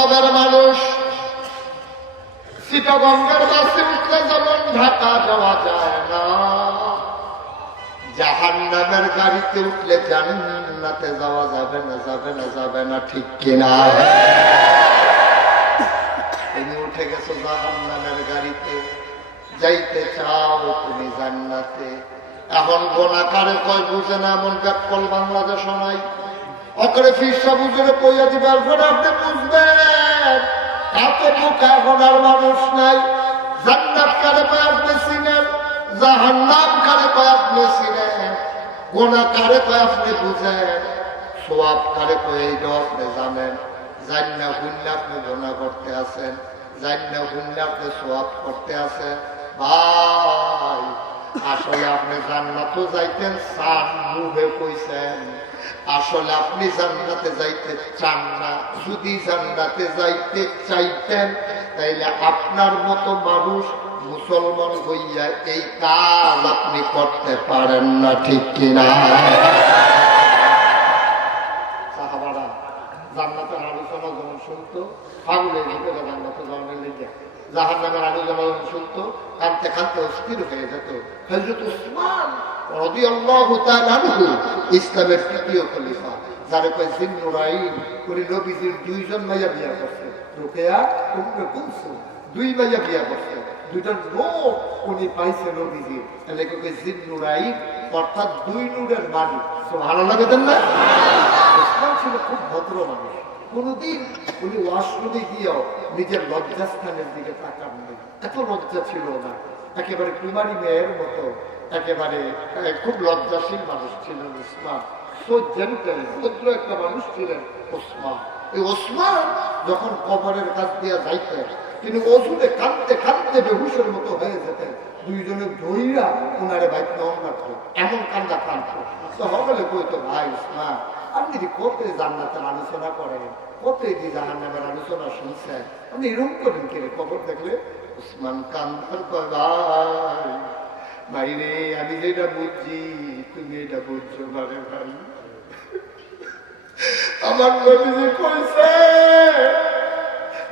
স্বভাবের মানুষ। চিটাগঙ্গের বাসে উঠলে যেমন ঢাকা যাওয়া যায় না, জাহান্নামের গাড়িতে উঠলে জান্নাতে যাওয়া যাবে না, যাবে না, যাবে না, ঠিক কিনা? তুমি উঠে গেছো জাহান্নামের গাড়িতে, যাইতে চাও তুমি জান্নাতে। এখন গোনাকারে কয় বুঝে না, এমন ব্যাকল বাংলাদেশ নাই। অকরে ফিরসা বুঝে কইয়া দিবার পরে আপনি বুঝবেন এত বোকা এখন আর মানুষ নাই। জান্নাত কারে কয় আপনি চিনেন, জাহান্নাম কারে কয় আপনি চিনেন, গোনাকারে কয় আপনি বুঝেন, সওয়াব কারে কয় এইটাও আপনি জানেন। জান্না গুন্না আপনি গোনা করতে আছেন, জান্না গুন্না আপনি সওয়াব করতে আছেন। ভাই আসলে আপনি জান্নাতও যাইতেন চান, মুখে কইছেন, আসলে আপনি জান্নাতে যাইতে চান না। যদি জান্নাতে যাইতে চাইতেন তাইলে আপনার মতো মানুষ মুসলমান হইয়া এই কাজ আপনি করতে পারেন না, ঠিক কিনা? সাহাবারা জান্নাতের আলোচনা যখন শুনতো পাগলের ভিতরে জান্নাতে যাওয়ার লেগে, জাহান্নামের আলোচনা যখন শুনতো কাঁদতে কাঁদতে অস্থির হয়ে যেত। হযরত উসমান রাদিয়াল্লাহু তাআলা আনহু ইসলামের তৃতীয় খলিফা, যারে কয় জিন্নুরাইন, উনি নবীজির দুইজন মাইয়া বিয়া করছে, রুকিয়া উম্মে কুলসুম, দুই মাইয়া বিয়া করছে, দুইটা নূর উনি পাইছে নবীজির, তাহলে কয় জিন্নুরাইন, অর্থাৎ দুই নূরের মালিক। সুবহানাল্লাহ বলেন না? উসমান ছিল খুব ভদ্র মানুষ, কোনদিন উনি ওয়াশরুমে গিয়েও নিজের লজ্জাস্থানের দিকে তাকান নেই, এত লজ্জা ছিল না। একেবারে কুমারী মেয়ের মতো একেবারে খুব লজ্জাশীল মানুষ ছিলেন উসমান। সো জেন্টেল, ভদ্র একটা মানুষ ছিলেন ওসমান। এই ওসমান যখন কবরের কাছ দিয়ে যাইতেন, তিনি ওজুরে কাঁদতে কাঁদতে বেহুশের মতো হয়ে যেতেন। দুইজনে ধৈরা ওনারে বাইক নম রাখতো, এমন কান্দা কাঁদতো। তো হলে কইতো, ভাই উসমান, আপনি যদি কত জান্নাতের আলোচনা করেন, কত জাহান্নামের আলোচনা শুনছেন, আপনি এরকম করেন কে? কবর দেখলে উসমান কান্দার কয়, ভাই ভাই রে, আমি যেটা বুঝছি তুমি এটা বুঝছো না রে ভাই। আমার নবীজি কইছে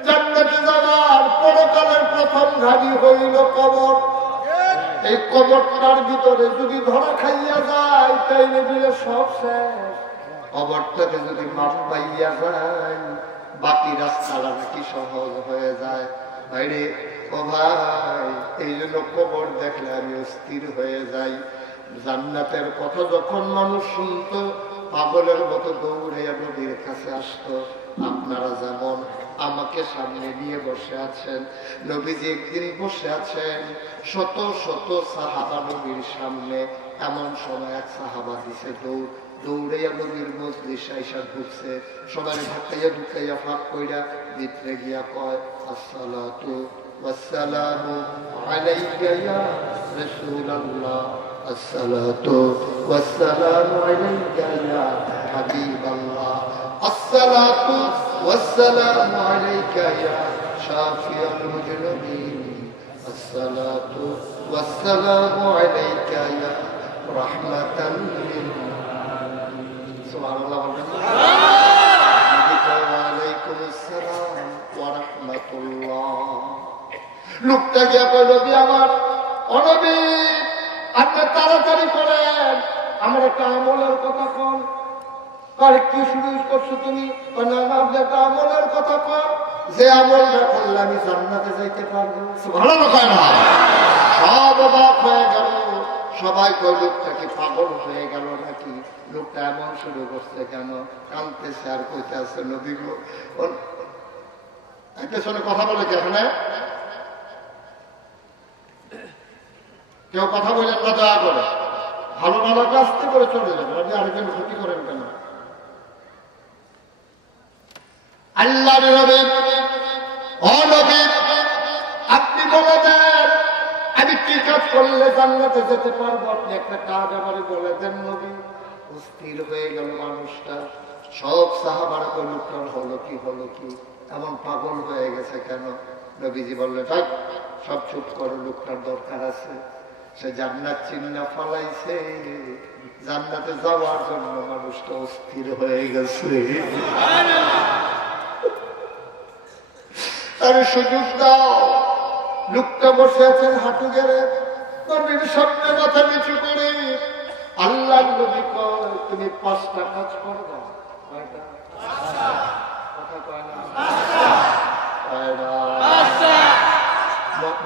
জান্নাতে যাওয়ার পরকালের প্রথম ঘাঁটি হইল কবর। এই কবরটার ভিতরে যদি ধরা খাইয়া যায় তাইলে দিলে সব শেষ। কবরটাকে যদি মাঠ পাইয়া যায় বাকি রাস্তাটা নাকি সহজ হয়ে যায়। ভাইরে ও ভাই, এই জন্য কবর দেখলে আমি অস্থির হয়ে যাই। জান্নাতের কথা যখন মানুষ শুনত পাগলের মতো দৌড়ে নবীর কাছে আসতো। আপনারা যেমন আমাকে সামনে নিয়ে বসে আছেন, নবীজি একদিন বসে আছেন শত শত সাহাবা নবীর সামনে। এমন সময় এক সাহাবা দিছে দৌড়, দৌড়াইয়া নবীর মজলিসে আইসা ঢুকছে। সবাই ঢাকাইয়া ঢুকাইয়া ফাঁক কইরা ভিতরে গিয়া কয়, আসসালাতু ওয়াসসালামু আলাইকা ইয়া রাসূলুল্লাহ, আসসালাতু ওয়াসসালামু আলাইকা ইয়া হাবিবাল্লাহ, আসসালাতু ওয়াসসালামু আলাইকা ইয়া শাফিউল মুজরিমিন, আসসালাতু ওয়াসসালামু আলাইকা ইয়া রাহমাতান লিল আলামিন। সুবহানাল্লাহ বলেন। ওয়া আলাইকুমুস সালাম ওয়া রাহমাতুল্লাহ। লোকটা গিয়া কইল, নবী আমার, ও নবী আপনি তাড়াতাড়ি করেন, আমার একটা আমলের কথা কন। আরে কি শুরু করছো তুমি? আপনি একটা আমলের কথা কন, যে আমলটা করলে আমি জান্নাতে যাইতে পারবো। সুবহানাল্লাহ কয় না? সব অবাক হয়ে গেল। সবাই কয় লোকটা কি পাগল হয়ে গেল নাকি? লোকটা এমন শুরু করছে কেন? কাঁদতেছে আর কইতে আছে, নবী গো, পেছনে কথা বলে কে? এখানে কেউ কথা বললেন না, দয়া করে ভালো ভালো কাজতে করে চলে যাবেন, আপনি আরেকজন ক্ষতি করেন কেন? আল্লাহ নবী, ও নবী আপনি বলে দেন আমি কি কাজ করলে জান্নাতে যেতে পারবো? আপনি একটা কাজ আমারে বলে দেন নবী। অস্থির হয়ে গেল মানুষটা। সব সাহাবারা কই, লোকটার হলো কি, হলো কি, এমন পাগল হয়ে গেছে কেন? নবীজি বললেন, ভাই সব চুপ করো, লোকটার দরকার আছে। সে জান্নাত চিন্না ফলাইছে, জান্নাতে যাওয়ার জন্য মানুষটা অস্থির হয়ে গেছে। তার সুযোগ দাও। লোকটা বসে আছেন হাঁটু গেড়ে, নবীর সামনে মাথা নিচু করে। আল্লাহ নবী কয়, তুমি 5টা কাজ করবা। কয়টা? কথা কয় না?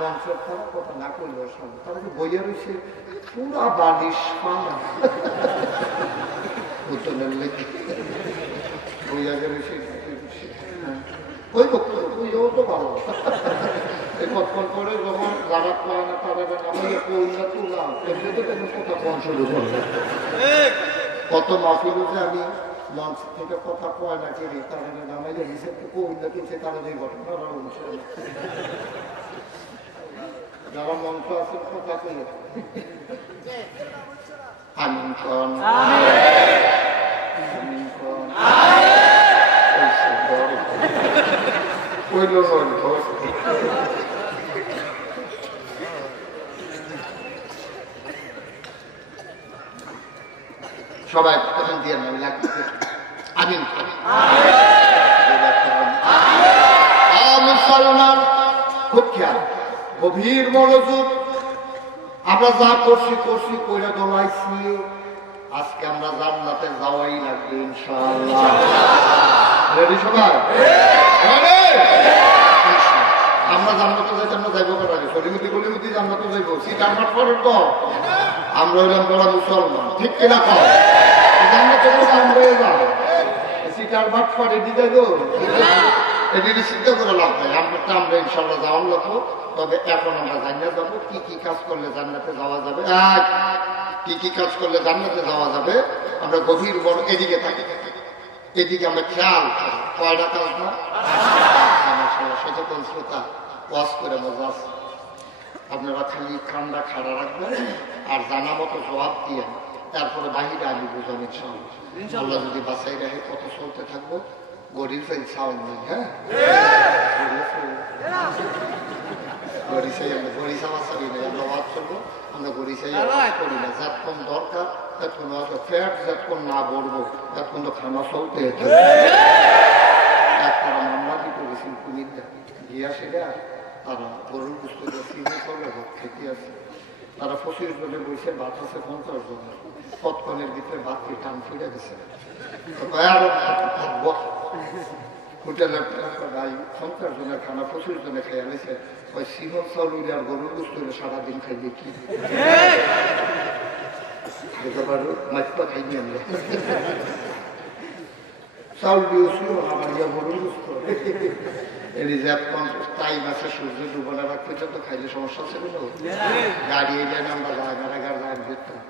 মঞ্চের তারা কথা না করলেও সব তারা যে বইয়া রয়েছে পুরা বালিশ পানা উত্তরের লেগে বইয়া রয়েছে। ওই বক্তব্য বইও তো ভালো কতক্ষণ করে যখন যারা পায় না তারা নামাইয়া কইলা তুলাম এমনি তো তেমন কথা কম শুরু করবে। কত মাফিল যে আমি মঞ্চ থেকে কথা কয় না করি তারা নামাইলে হিসেবে কইলা কিনছে তারা যে ঘটনা অনুসরণ যারা মঞ্চ আছে কথা কইলে আমিন কন আমিন কন কইল সবাই তখন দিয়ে না লাগবে আমিন কন মুসলমান খুব খেয়াল গভীর মনোযোগ। আমরা যা করছি কইরা দোলাইছি, আজকে আমরা জান্নাতে যাওয়াই লাগবে ইনশাআল্লাহ। রেডি সবাই? আমরা জান্নাতে যাইতে আমরা যাইবো কার আগে সরিমতি গলিমতি জান্নাতে যাইবো সিটার মাঠ করেন তো আমরা হইলাম বড় মুসলমান, ঠিক কিনা কর? জান্নাতে আমরা যাবো সিটার মাঠ করে দিতে গো এদিকে চিন্তা করে লাভ নাই। আমরা ইনশাল্লাহ যাওয়ার লাগবো। তবে এখন আমরা জানিয়ে যাবো কি কি কাজ করলে জান্নাতে যাওয়া যাবে। কি কি কাজ করলে জান্নাতে যাওয়া যাবে আমরা গভীর বড় এদিকে থাকি, এদিকে আমরা খেয়াল কয়টা কাজ না আমার সচেতন শ্রোতা ওয়াজ করে মজা আছে। আপনারা খালি কান্না খাড়া রাখবেন আর জানা মতো জবাব দিয়ে তারপরে বাহিরে আমি বুঝাবো ইনশাল্লাহ। আল্লাহ যদি বাসাই রাখে কত চলতে থাকবো। গরিব ফেল সাউন্ড নেই, হ্যাঁ আমরা ওয়াজ করবো, আমরা গরিসাই করি না। যতক্ষণ দরকার ততক্ষণ ফ্যাট যতক্ষণ না বলবো ততক্ষণ তো খানা চলতে তারা মামলাটি করেছেন কুমিল্লা গিয়া সেটা তারা গরুর বুঝতে চিনি করে খেতে আছে। তারা 25 জনে বসে ভাত আছে 50 জন, কতক্ষণের ভিতরে ভাতকে টান ফিরে গেছে। হোটেলের ভাই 50 জনের খানা 25 জনে খেয়ে গেছে। ওই সিমন চাউল আর গরুর বুঝতে সারাদিন খাইবে কি দেখতে পারো মাছপা খাইনি আমরা চাউল দিয়েছিল আমার ইয়া গরুর বুঝতো এর টাইম আছে সূর্য ডুবানো রাখতে তো খাইলে সমস্যা ছিল না। গাড়ি এলে আমরা গাড়াগাড় গাড়ি যেতাম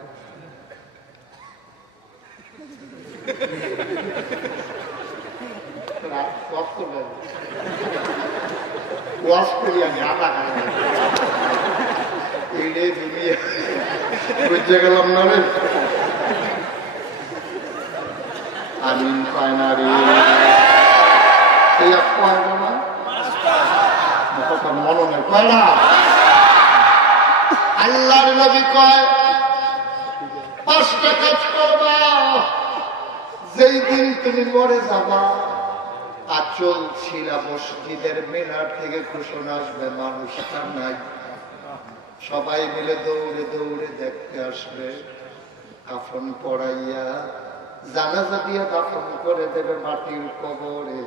ওয়াশ করি আমি আটা খাই এইটাই দুনিয়া বুঝতে গেলাম না রে। আমিন পায় না রে মনে কয় না। আল্লাহর নবী কয় 5টা কাজ করবা যেই দিন তুমি মরে যাবা আচল ছিল মসজিদের মিনার থেকে ঘোষণা আসবে মানুষটা নাই, সবাই মিলে দৌড়ে দৌড়ে দেখতে আসবে, কাফন পড়াইয়া জানাজা দিয়ে দাফন করে দেবে মাটির কবরে।